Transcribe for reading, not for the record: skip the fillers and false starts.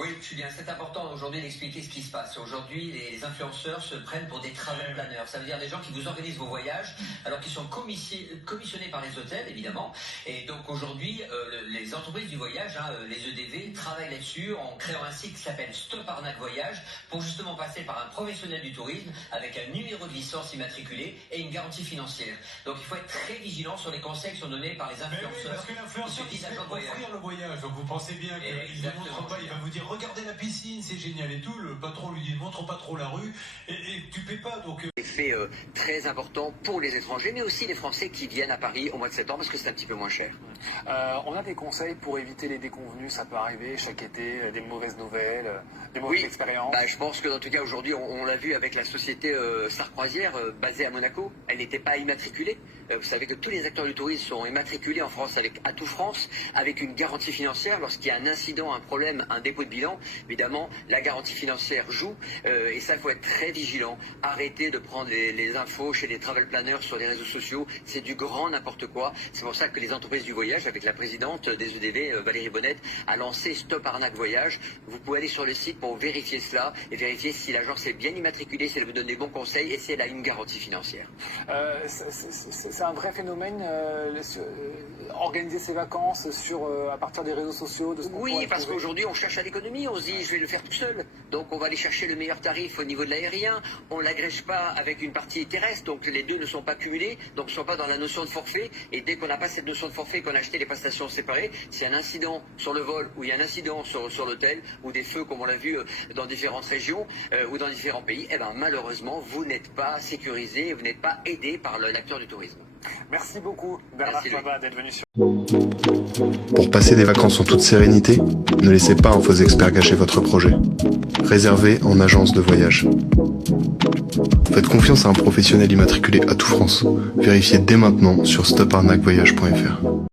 Oui, Julien, c'est important aujourd'hui d'expliquer ce qui se passe. Aujourd'hui, les influenceurs se prennent pour des travel planners. Ça veut dire des gens qui vous organisent vos voyages, alors qu'ils sont commissionnés par les hôtels, évidemment. Et donc aujourd'hui, les entreprises du voyage, les EDV, travaillent là-dessus en créant un site qui s'appelle Stop Arnaque Voyage pour justement passer par un professionnel du tourisme avec un numéro de licence immatriculé et une garantie financière. Donc il faut être très vigilant sur les conseils qui sont donnés par les influenceurs. Oui, parce que l'influenceur qui se disent agents de voyage. offrir le voyage. Donc vous pensez bien qu'il ne montre pas, il va vous dire regardez la piscine, c'est génial et tout. Le patron lui dit ne montre pas trop la rue et tu paies pas. Donc Effet très important pour les étrangers, mais aussi les Français qui viennent à Paris au mois de septembre parce que c'est un petit peu moins cher. On a des conseils pour éviter les déconvenus, ça peut arriver chaque été, des mauvaises nouvelles, des mauvaises expériences. Je pense que dans tout cas aujourd'hui, on l'a vu avec la société Star Croisière basée à Monaco, elle n'était pas immatriculée. Vous savez que tous les acteurs du tourisme sont immatriculés en France avec Atout France, avec une garantie financière. Lorsqu'il y a un incident, un problème, un dépôt de bilan, évidemment, la garantie financière joue. Et ça, il faut être très vigilant. Arrêtez de prendre les infos chez les travel planners sur les réseaux sociaux. C'est du grand n'importe quoi. C'est pour ça que les entreprises du voyage, avec la présidente des EDV, Valérie Bonnette, a lancé Stop Arnaque Voyage. Vous pouvez aller sur le site pour vérifier cela et vérifier si l'agence est bien immatriculée, si elle vous donne des bons conseils et si elle a une garantie financière. C'est un vrai phénomène, organiser ses vacances à partir des réseaux sociaux. Oui, parce qu'aujourd'hui on cherche à l'économie, on se dit je vais le faire tout seul. Donc on va aller chercher le meilleur tarif au niveau de l'aérien, on ne l'agrège pas avec une partie terrestre, donc les deux ne sont pas cumulés, donc ne sont pas dans la notion de forfait. Et dès qu'on n'a pas cette notion de forfait, qu'on a acheté les prestations séparées, s'il y a un incident sur le vol ou il y a un incident sur l'hôtel ou des feux comme on l'a vu dans différentes régions ou dans différents pays, malheureusement vous n'êtes pas sécurisé, vous n'êtes pas aidé par l'acteur du tourisme. Merci beaucoup Bernard Faba d'être venu sur... Pour passer des vacances en toute sérénité, ne laissez pas un faux expert gâcher votre projet. Réservez en agence de voyage. Faites confiance à un professionnel immatriculé Atout France. Vérifiez dès maintenant sur stoparnaquevoyage.fr.